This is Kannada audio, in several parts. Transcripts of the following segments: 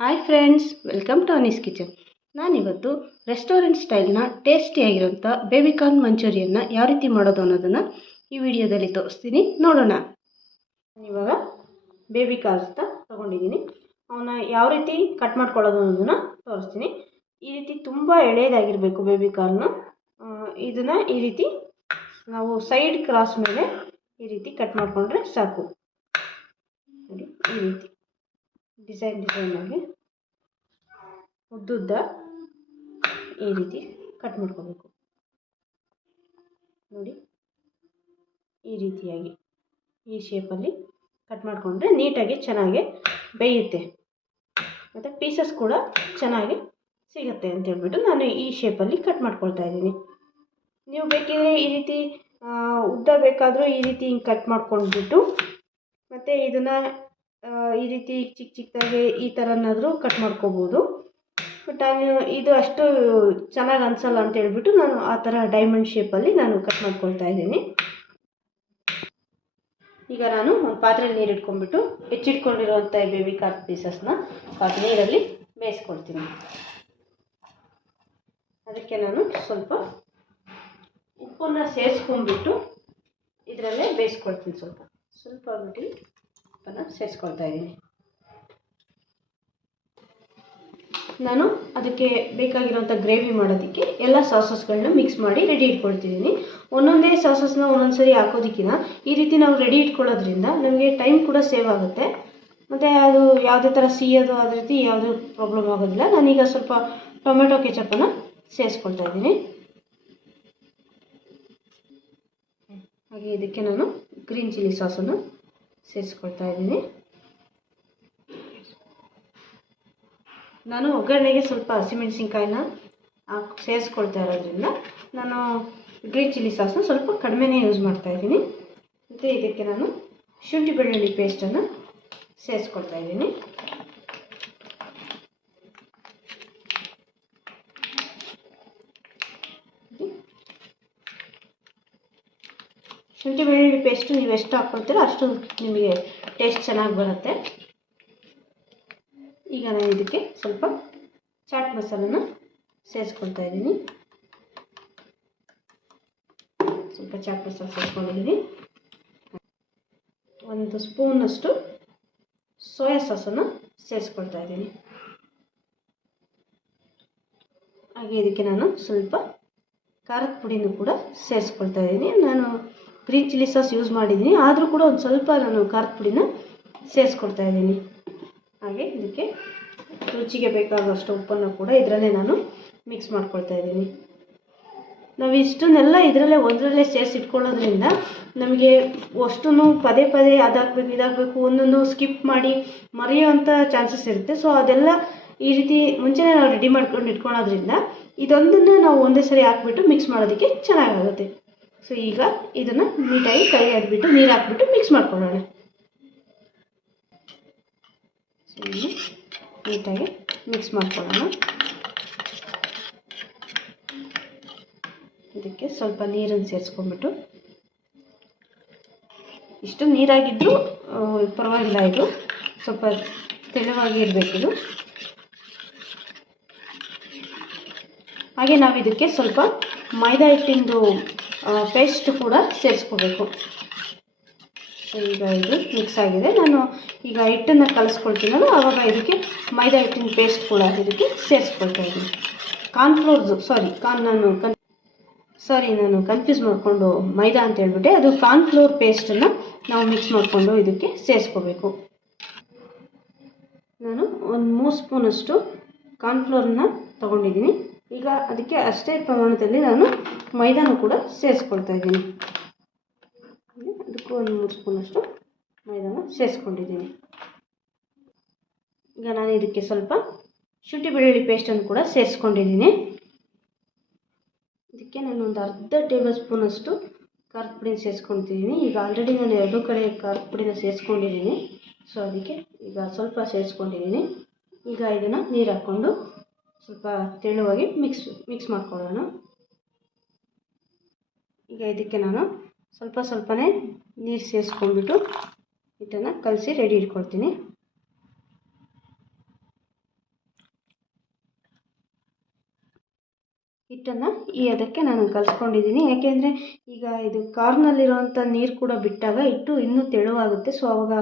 Hi friends welcome to Anees kitchen ನಾನಿವತ್ತು ರೆಸ್ಟೋರೆಂಟ್ ಸ್ಟೈಲ್ನ ಟೇಸ್ಟಿಯಾಗಿರೋಂಥ ಬೇಬಿಕಾರ್ನ್ ಮಂಚೂರಿಯನ್ನ ಯಾವ ರೀತಿ ಮಾಡೋದು ಅನ್ನೋದನ್ನು ಈ ವಿಡಿಯೋದಲ್ಲಿ ತೋರಿಸ್ತೀನಿ. ನೋಡೋಣ. ಇವಾಗ ಬೇಬಿ ಕಾರ್ನ್ಸ್ನ ತೊಗೊಂಡಿದ್ದೀನಿ. ಅವನ್ನ ಯಾವ ರೀತಿ ಕಟ್ ಮಾಡ್ಕೊಳ್ಳೋದು ಅನ್ನೋದನ್ನು ತೋರಿಸ್ತೀನಿ. ಈ ರೀತಿ ತುಂಬ ಎಳೆಯದಾಗಿರಬೇಕು ಬೇಬಿ ಕಾರ್ನು ಇದನ್ನು ಈ ರೀತಿ ನಾವು ಸೈಡ್ ಕ್ರಾಸ್ ಮೇಲೆ ಈ ರೀತಿ ಕಟ್ ಮಾಡಿಕೊಂಡ್ರೆ ಸಾಕು. ನೋಡಿ ಈ ರೀತಿ. ಡಿಸೈನ್ ಡಿಸೈನಾಗಿ ಉದ್ದುದ್ದ ಈ ರೀತಿ ಕಟ್ ಮಾಡ್ಕೋಬೇಕು. ನೋಡಿ, ಈ ರೀತಿಯಾಗಿ ಈ ಶೇಪಲ್ಲಿ ಕಟ್ ಮಾಡಿಕೊಂಡ್ರೆ ನೀಟಾಗಿ ಚೆನ್ನಾಗಿ ಬೇಯುತ್ತೆ. ಮತ್ತು ಪೀಸಸ್ ಕೂಡ ಚೆನ್ನಾಗಿ ಸಿಗುತ್ತೆ ಅಂತ ಹೇಳ್ಬಿಟ್ಟು ನಾನು ಈ ಶೇಪಲ್ಲಿ ಕಟ್ ಮಾಡ್ಕೊಳ್ತಾ ಇದ್ದೀನಿ. ನೀವು ಬೇಕಿದ್ರೆ ಈ ರೀತಿ ಉದ್ದ ಬೇಕಾದರೂ ಈ ರೀತಿ ಹಿಂಗೆ ಕಟ್ ಮಾಡ್ಕೊಂಡ್ಬಿಟ್ಟು ಮತ್ತು ಇದನ್ನು ಈ ರೀತಿ ಚಿಕ್ಕ ಚಿಕ್ಕದಾಗಿ ಈ ಥರನಾದರೂ ಕಟ್ ಮಾಡ್ಕೋಬೋದು. ಬಟ್ ಇದು ಅಷ್ಟು ಚೆನ್ನಾಗಿ ಅನಿಸಲ್ಲ ಅಂತ ಹೇಳ್ಬಿಟ್ಟು ನಾನು ಆ ಥರ ಡೈಮಂಡ್ ಶೇಪಲ್ಲಿ ನಾನು ಕಟ್ ಮಾಡ್ಕೊಳ್ತಾ ಇದ್ದೀನಿ. ಈಗ ನಾನು ಒಂದು ಪಾತ್ರೆಯಲ್ಲಿ ನೀರು ಇಟ್ಕೊಂಡ್ಬಿಟ್ಟು ಹೆಚ್ಚಿಟ್ಕೊಂಡಿರುವಂಥ ಬೇಬಿ ಕಾರ್ನ್ ಪೀಸಸ್ನ ಪಾತ್ರೆ ನೀರಲ್ಲಿ ಬೇಯಿಸ್ಕೊಳ್ತೀನಿ ಅದಕ್ಕೆ ನಾನು ಸ್ವಲ್ಪ ಉಪ್ಪನ್ನು ಸೇರಿಸ್ಕೊಂಡ್ಬಿಟ್ಟು ಇದರಲ್ಲೇ ಬೇಯಿಸ್ಕೊಳ್ತೀನಿ ಸ್ವಲ್ಪ. ಸ್ವಲ್ಪ ಬಿಟ್ಟು ಉಪ್ಪನ್ನು ಸೇರಿಸ್ಕೊಳ್ತಾ ಇದ್ದೀನಿ. ನಾನು ಅದಕ್ಕೆ ಬೇಕಾಗಿರೋಂಥ ಗ್ರೇವಿ ಮಾಡೋದಕ್ಕೆ ಎಲ್ಲ ಸಾಸಸ್ಗಳನ್ನ ಮಿಕ್ಸ್ ಮಾಡಿ ರೆಡಿ ಇಟ್ಕೊಳ್ತಿದ್ದೀನಿ. ಒಂದೊಂದೇ ಸಾಸಸ್ನ ಒಂದೊಂದು ಸರಿ ಹಾಕೋದಕ್ಕಿಂತ ಈ ರೀತಿ ನಾವು ರೆಡಿ ಇಟ್ಕೊಳ್ಳೋದ್ರಿಂದ ನಮಗೆ ಟೈಮ್ ಕೂಡ ಸೇವ್ ಆಗುತ್ತೆ. ಮತ್ತು ಅದು ಯಾವುದೇ ಥರ ಸಿಹಿಯೋದು ಅದೇ ರೀತಿ ಯಾವುದೂ ಪ್ರಾಬ್ಲಮ್ ಆಗೋದಿಲ್ಲ. ನಾನೀಗ ಸ್ವಲ್ಪ ಟೊಮೆಟೊ ಕೆಚಪನ್ನು ಸೇರಿಸ್ಕೊಳ್ತಾ ಇದ್ದೀನಿ. ಹಾಗೆ ಇದಕ್ಕೆ ನಾನು ಗ್ರೀನ್ ಚಿಲ್ಲಿ ಸಾಸನ್ನು ಸೇರಿಸ್ಕೊಳ್ತಾ ಇದ್ದೀನಿ ನಾನು ಒಗ್ಗರಣೆಗೆ ಸ್ವಲ್ಪ ಹಸಿಮೆಣಸಿನ್ಕಾಯಿನ ಸೇರಿಸ್ಕೊಳ್ತಾ ಇರೋದ್ರಿಂದ ನಾನು ಗ್ರೀನ್ ಚಿಲ್ಲಿ ಸಾಸನ್ನ ಸ್ವಲ್ಪ ಕಡಿಮೆನೇ ಯೂಸ್ ಮಾಡ್ತಾ ಇದ್ದೀನಿ ಮತ್ತು ಇದಕ್ಕೆ ನಾನು ಶುಂಠಿ ಬೆಳ್ಳುಳ್ಳಿ ಪೇಸ್ಟನ್ನು ಸೇರಿಸ್ಕೊಳ್ತಾ ಇದ್ದೀನಿ ಶುಂಠಿ ಬೆಳ್ಳುಳ್ಳಿ ಪೇಸ್ಟು ನೀವು ಎಷ್ಟು ಹಾಕ್ಕೊಳ್ತೀರೋ ಅಷ್ಟು ನಿಮಗೆ ಟೇಸ್ಟ್ ಚೆನ್ನಾಗಿ ಬರುತ್ತೆ. ಈಗ ನಾನು ಇದಕ್ಕೆ ಸ್ವಲ್ಪ ಚಾಟ್ ಮಸಾಲನ ಸೇರಿಸ್ಕೊಳ್ತಾ ಇದ್ದೀನಿ. ಸ್ವಲ್ಪ ಚಾಟ್ ಮಸಾಲ ಸೇರಿಸ್ಕೊಂಡಿದ್ದೀನಿ ಒಂದು ಸ್ಪೂನಷ್ಟು ಸೋಯಾ ಸಾಸನ್ನು ಸೇರಿಸ್ಕೊಳ್ತಾ ಇದ್ದೀನಿ. ಹಾಗೆ ಇದಕ್ಕೆ ನಾನು ಸ್ವಲ್ಪ ಖಾರದ ಪುಡಿನೂ ಕೂಡ ಸೇರಿಸ್ಕೊಳ್ತಾ ಇದ್ದೀನಿ. ನಾನು ಗ್ರೀನ್ ಚಿಲ್ಲಿ ಸಾಸ್ ಯೂಸ್ ಮಾಡಿದ್ದೀನಿ. ಆದರೂ ಕೂಡ ಒಂದು ಸ್ವಲ್ಪ ನಾನು ಖಾರದ ಪುಡಿನ ಸೇರಿಸ್ಕೊಡ್ತಾ ಇದ್ದೀನಿ. ಹಾಗೆ ಇದಕ್ಕೆ ರುಚಿಗೆ ಬೇಕಾಗುವಷ್ಟು ಉಪ್ಪನ್ನು ಕೂಡ ಇದರಲ್ಲೇ ನಾನು ಮಿಕ್ಸ್ ಮಾಡ್ಕೊಳ್ತಾ ಇದ್ದೀನಿ. ನಾವು ಇಷ್ಟನ್ನೆಲ್ಲ ಇದರಲ್ಲೇ ಒಂದರಲ್ಲೇ ಸೇರಿಸಿಟ್ಕೊಳ್ಳೋದ್ರಿಂದ ನಮಗೆ ಅಷ್ಟೂ ಪದೇ ಪದೇ ಅದಾಗಬೇಕು, ಇದಾಗಬೇಕು, ಒಂದೊಂದು ಸ್ಕಿಪ್ ಮಾಡಿ ಮರೆಯುವಂಥ ಚಾನ್ಸಸ್ ಇರುತ್ತೆ. ಸೊ ಅದೆಲ್ಲ ಈ ರೀತಿ ಮುಂಚೆನೇ ನಾವು ರೆಡಿ ಮಾಡ್ಕೊಂಡು ಇಟ್ಕೊಳ್ಳೋದ್ರಿಂದ ಇದೊಂದನ್ನು ನಾವು ಒಂದೇ ಸರಿ ಹಾಕ್ಬಿಟ್ಟು ಮಿಕ್ಸ್ ಮಾಡೋದಕ್ಕೆ ಚೆನ್ನಾಗಾಗುತ್ತೆ. ಸೊ ಈಗ ಇದನ್ನು ನೀಟಾಗಿ ಕೈ ಹಾಕ್ಬಿಟ್ಟು ನೀರು ಹಾಕ್ಬಿಟ್ಟು ಮಿಕ್ಸ್ ಮಾಡ್ಕೊಳ್ಳೋಣ. ನೀಟಾಗಿ ಮಿಕ್ಸ್ ಮಾಡ್ಕೊಳ್ಳೋಣ. ಇದಕ್ಕೆ ಸ್ವಲ್ಪ ನೀರನ್ನು ಸೇರಿಸ್ಕೊಂಡ್ಬಿಟ್ಟು. ಇಷ್ಟು ನೀರಾಗಿದ್ದು ಪರವಾಗಿಲ್ಲ ಇದು. ಸ್ವಲ್ಪ ತೆಳುವಾಗಿ ಇರಬೇಕಿದು ಹಾಗೆ ನಾವು ಇದಕ್ಕೆ ಸ್ವಲ್ಪ ಮೈದಾ ಹಿಟ್ಟಿಂದು ಪೇಸ್ಟ್ ಕೂಡ ಸೇರಿಸ್ಕೋಬೇಕು. ಈಗ ಇದು ಮಿಕ್ಸ್ ಆಗಿದೆ. ನಾನು ಈಗ ಹಿಟ್ಟನ್ನು ಕಲಿಸ್ಕೊಳ್ತೀನಲ್ಲ ಆವಾಗ ಇದಕ್ಕೆ ಮೈದಾ ಹಿಟ್ಟಿನ ಪೇಸ್ಟ್ ಕೂಡ ಇದಕ್ಕೆ ಸೇರಿಸ್ಕೊಳ್ತಾ ಇದ್ದೀನಿ. ಕಾರ್ನ್ಫ್ಲೋರ್ದು ಸಾರಿ ಕಾನ್ ನಾನು ಕನ್ ಸಾರಿ ನಾನು ಕನ್ಫ್ಯೂಸ್ ಮಾಡಿಕೊಂಡು ಮೈದಾ ಅಂತ ಹೇಳ್ಬಿಟ್ಟೆ. ಅದು ಕಾರ್ನ್ಫ್ಲೋರ್ ಪೇಸ್ಟನ್ನು ನಾವು ಮಿಕ್ಸ್ ಮಾಡಿಕೊಂಡು ಇದಕ್ಕೆ ಸೇರಿಸ್ಕೋಬೇಕು. ನಾನು ಒಂದು ಮೂರು ಸ್ಪೂನಷ್ಟು ಕಾರ್ನ್ಫ್ಲೋರನ್ನ ತೊಗೊಂಡಿದ್ದೀನಿ. ಈಗ ಅದಕ್ಕೆ ಅಷ್ಟೇ ಪ್ರಮಾಣದಲ್ಲಿ ನಾನು ಮೈದಾನು ಕೂಡ ಸೇರಿಸ್ಕೊಳ್ತಾ ಇದ್ದೀನಿ. ಅದಕ್ಕೂ ಒಂದು ಮೂರು ಸ್ಪೂನಷ್ಟು ಮೈದಾನ ಸೇರಿಸ್ಕೊಂಡಿದ್ದೀನಿ. ಈಗ ನಾನು ಇದಕ್ಕೆ ಸ್ವಲ್ಪ ಶುಂಠಿ ಬೆಳ್ಳುಳ್ಳಿ ಪೇಸ್ಟನ್ನು ಕೂಡ ಸೇರಿಸ್ಕೊಂಡಿದ್ದೀನಿ. ಇದಕ್ಕೆ ನಾನು ಒಂದು ಅರ್ಧ ಟೇಬಲ್ ಸ್ಪೂನಷ್ಟು ಖಾರದ ಪುಡಿನ ಸೇರಿಸ್ಕೊಳ್ತಿದ್ದೀನಿ ಈಗ ಆಲ್ರೆಡಿ ನಾನು ಎರಡೂ ಕಡೆ ಖಾರದ ಪುಡಿನ ಸೇರಿಸ್ಕೊಂಡಿದ್ದೀನಿ. ಸೊ ಅದಕ್ಕೆ ಈಗ ಸ್ವಲ್ಪ ಸೇರಿಸ್ಕೊಂಡಿದ್ದೀನಿ. ಈಗ ಇದನ್ನು ನೀರು ಹಾಕ್ಕೊಂಡು ಸ್ವಲ್ಪ ತೆಳುವಾಗಿ ಮಿಕ್ಸ್ ಮಿಕ್ಸ್ ಮಾಡ್ಕೊಳ್ಳೋಣ. ಈಗ ಇದಕ್ಕೆ ನಾನು ಸ್ವಲ್ಪ ಸ್ವಲ್ಪನೇ ನೀರು ಸೇರಿಸ್ಕೊಂಡ್ಬಿಟ್ಟು ಹಿಟ್ಟನ್ನು ಕಲಸಿ ರೆಡಿ ಇಟ್ಕೊಳ್ತೀನಿ. ಹಿಟ್ಟನ್ನು ಈ ಅದಕ್ಕೆ ನಾನು ಕಲಿಸ್ಕೊಂಡಿದ್ದೀನಿ. ಯಾಕೆಂದರೆ ಈಗ ಇದು ಕಾರ್ನಲ್ಲಿರುವಂಥ ನೀರು ಕೂಡ ಬಿಟ್ಟಾಗ ಹಿಟ್ಟು ಇನ್ನೂ ತೆಳುವಾಗುತ್ತೆ. ಸೊ ಆವಾಗ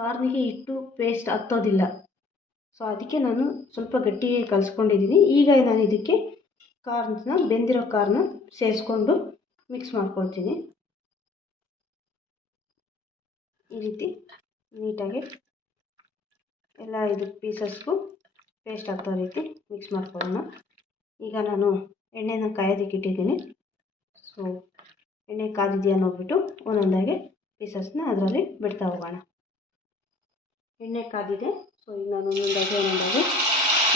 ಕಾರ್ನಿಗೆ ಹಿಟ್ಟು ಪೇಸ್ಟ್ ಹತ್ತೋದಿಲ್ಲ. ಸೊ ಅದಕ್ಕೆ ನಾನು ಸ್ವಲ್ಪ ಗಟ್ಟಿಯಾಗಿ ಕಲಿಸ್ಕೊಂಡಿದ್ದೀನಿ. ಈಗ ನಾನು ಇದಕ್ಕೆ ಕಾರ್ನ, ಬೆಂದಿರೋ ಕಾರ್ನ ಸೇರಿಸ್ಕೊಂಡು ಮಿಕ್ಸ್ ಮಾಡ್ಕೊಳ್ತೀನಿ. ಈ ರೀತಿ ನೀಟಾಗಿ ಎಲ್ಲ ಇದು ಪೀಸಸ್ಗೂ ಪೇಸ್ಟ್ ಆಗ್ತಾ ರೀತಿ ಮಿಕ್ಸ್ ಮಾಡ್ಕೊಳ್ಳೋಣ. ಈಗ ನಾನು ಎಣ್ಣೆನ ಕಾಯೋದಕ್ಕೆ ಇಟ್ಟಿದ್ದೀನಿ. ಸೊ ಎಣ್ಣೆ ಕಾದಿದೆಯಾ ನೋಡಿಬಿಟ್ಟು ಒಂದೊಂದಾಗಿ ಪೀಸಸ್ನ ಅದರಲ್ಲಿ ಬಿಡ್ತಾ ಹೋಗೋಣ. ಎಣ್ಣೆ ಕಾದಿದೆ. ಸೊ ಈಗ ನಾನು ಒಂದೊಂದಾಗಿ ಒಂದೊಂದಾಗಿ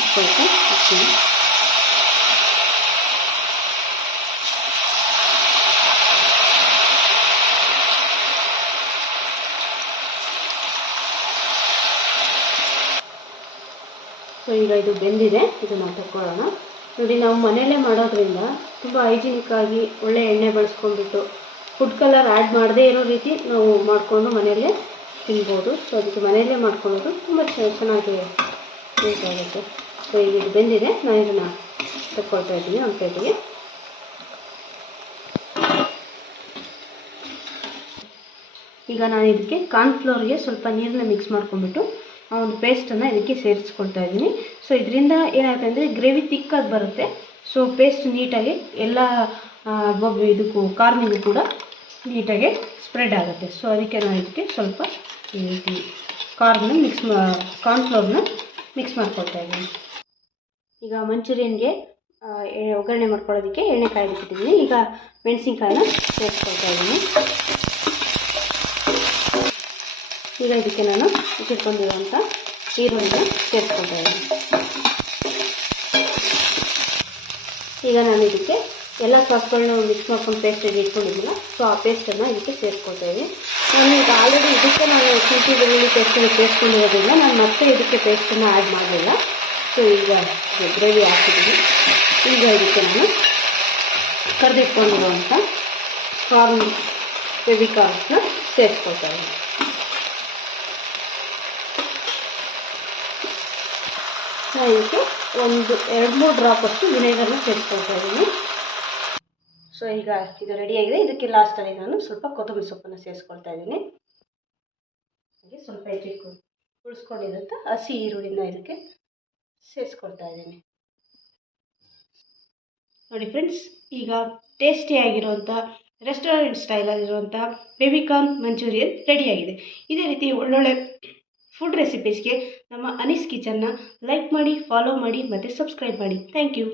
ಇಟ್ಕೊಳ್ತಾ ಹೋಗ್ತೀನಿ ಈಗ ಇದು ಬೆಂದಿದೆ ಇದನ್ನು ತಕ್ಕೊಳ್ಳೋಣ. ನೋಡಿ, ನಾವು ಮನೆಯಲ್ಲೇ ಮಾಡೋದ್ರಿಂದ ತುಂಬ ಹೈಜಿನಿಕ್ ಆಗಿ ಒಳ್ಳೆ ಎಣ್ಣೆ ಬಳಸ್ಕೊಂಡ್ಬಿಟ್ಟು ಫುಡ್ ಕಲರ್ ಆ್ಯಡ್ ಮಾಡದೇ ಇರೋ ರೀತಿ ನಾವು ಮಾಡಿಕೊಂಡು ಮನೆಯಲ್ಲೇ ತಿನ್ಬೋದು. ಸೊ ಅದಕ್ಕೆ ಮನೆಯಲ್ಲೇ ಮಾಡ್ಕೊಳ್ಳೋದು ತುಂಬ ಚೆನ್ನಾಗಿ ಯೂಸ್ ಆಗುತ್ತೆ. ಸೊ ಈಗ ಇದು ಬೆಂದಿದೆ. ನಾನು ಇದನ್ನು ತಗೊಳ್ತಾ ಇದ್ದೀನಿ ಒಂದು ಪ್ಲೇಟಿಗೆ. ಈಗ ನಾನು ಇದಕ್ಕೆ ಕಾರ್ನ್ಫ್ಲೋರ್ಗೆ ಸ್ವಲ್ಪ ನೀರನ್ನ ಮಿಕ್ಸ್ ಮಾಡ್ಕೊಂಡ್ಬಿಟ್ಟು ಆ ಒಂದು ಪೇಸ್ಟನ್ನು ಇದಕ್ಕೆ ಸೇರಿಸ್ಕೊಳ್ತಾ ಇದ್ದೀನಿ. ಸೊ ಇದರಿಂದ ಏನಾಗುತ್ತೆ ಅಂದರೆ ಗ್ರೇವಿ ತಿಕ್ಕಾಗಿ ಬರುತ್ತೆ. ಸೊ ಪೇಸ್ಟ್ ನೀಟಾಗಿ ಎಲ್ಲ ಗೊಬ್ಬ ಇದಕ್ಕೂ ಕಾರ್ನಿಗೂ ಕೂಡ ನೀಟಾಗಿ ಸ್ಪ್ರೆಡ್ ಆಗುತ್ತೆ. ಸೊ ಅದಕ್ಕೆ ನಾನು ಇದಕ್ಕೆ ಸ್ವಲ್ಪ ಕಾರ್ನ ಮಿಕ್ಸ್ ಮಾ ಕಾರ್ನ್ಫ್ಲೋರ್ನ ಮಿಕ್ಸ್ ಮಾಡ್ಕೊಳ್ತಾ ಇದ್ದೀನಿ. ಈಗ ಮಂಚೂರಿಯನ್ಗೆ ಒಗ್ಗರಣೆ ಮಾಡ್ಕೊಳ್ಳೋದಕ್ಕೆ ಎಣ್ಣೆ ಕಾಯ್ದಿಟ್ಟಿದ್ದೀನಿ ಈಗ ಮೆಣಸಿನ್ಕಾಯನ್ನ ಸೇರಿಸ್ಕೊಳ್ತಾ ಇದ್ದೀನಿ. ಈಗ ಇದಕ್ಕೆ ನಾನು ಇಟ್ಟಿಟ್ಕೊಂಡಿರುವಂಥ ಈರುಳ್ಳಿನ ಸೇರಿಸ್ಕೊಳ್ತಾ ಈಗ ನಾನು ಇದಕ್ಕೆ ಎಲ್ಲ ಸಾಸ್ಗಳನ್ನ ಮಿಕ್ಸ್ ಮಾಡ್ಕೊಂಡು ಪೇಸ್ಟಲ್ಲಿ ಇಟ್ಕೊಂಡಿದ್ದೀನಿ ಸೊ ಆ ಪೇಸ್ಟನ್ನು ಇದಕ್ಕೆ ಸೇರಿಸ್ಕೊಳ್ತಾ ಇದ್ದೀನಿ ನಾನು ಈಗ ಆಲ್ರೆಡಿ ಇದಕ್ಕೆ ನಾನು ಶುಂಠಿ, ಬೆಳ್ಳುಳ್ಳಿ ಪೇಸ್ಟನ್ನು ಸೇರಿಸ್ಕೊಂಡಿರೋದ್ರಿಂದ ನಾನು ಮತ್ತೆ ಇದಕ್ಕೆ ಪೇಸ್ಟನ್ನು ಆ್ಯಡ್ ಮಾಡಲಿಲ್ಲ. ಸೊ ಈಗ ಗ್ರೇವಿ ಹಾಕಿದ್ದೀನಿ. ಈಗ ಇದಕ್ಕೆ ನಾನು ಕರೆದಿಟ್ಕೊಂಡಿರುವಂಥ ಕಾರ್ನ್ ಬೇಬಿ ಕಾರ್ನ್ಸ್ನ ಸೇರಿಸ್ಕೊಳ್ತಾ ಇದ್ದೀನಿ. ನಾನು ಇದಕ್ಕೆ ಒಂದು ಎರಡು ಮೂರು ಡ್ರಾಪ್ ಅಷ್ಟು ವಿನೆಗರ್ನ ಸೇರಿಸ್ಕೊಳ್ತಾ ಇದ್ದೀನಿ. ಸೊ ಈಗ ಇದು ರೆಡಿಯಾಗಿದೆ ಇದಕ್ಕೆ ಲಾಸ್ಟಲ್ಲಿ ನಾನು ಸ್ವಲ್ಪ ಕೊತ್ತಂಬರಿ ಸೊಪ್ಪನ್ನು ಸೇರಿಸ್ಕೊಳ್ತಾ ಇದ್ದೀನಿ. ಹಾಗೆ ಸ್ವಲ್ಪ ಹೆಚ್ಚು ಉಳಿಸ್ಕೊಂಡಿರೋಂಥ ಹಸಿ ಈರುಳ್ಳಿನ ಇದಕ್ಕೆ ಸೇರಿಸ್ಕೊಳ್ತಾ ಇದ್ದೀನಿ. ನೋಡಿ ಫ್ರೆಂಡ್ಸ್ ಈಗ ಟೇಸ್ಟಿಯಾಗಿರುವಂಥ ರೆಸ್ಟೋರೆಂಟ್ ಸ್ಟೈಲಲ್ಲಿರುವಂಥ ಬೇಬಿಕಾರ್ನ್ ಮಂಚೂರಿಯನ್ ರೆಡಿಯಾಗಿದೆ ಇದೇ ರೀತಿ ಒಳ್ಳೊಳ್ಳೆ ಫುಡ್ ರೆಸಿಪೀಸ್ಗೆ ನಮ್ಮ ಅನೀಸ್ ಕಿಚನ್ನ ಲೈಕ್ ಮಾಡಿ ಫಾಲೋ ಮಾಡಿ ಮತ್ತು ಸಬ್ಸ್ಕ್ರೈಬ್ ಮಾಡಿ. Thank you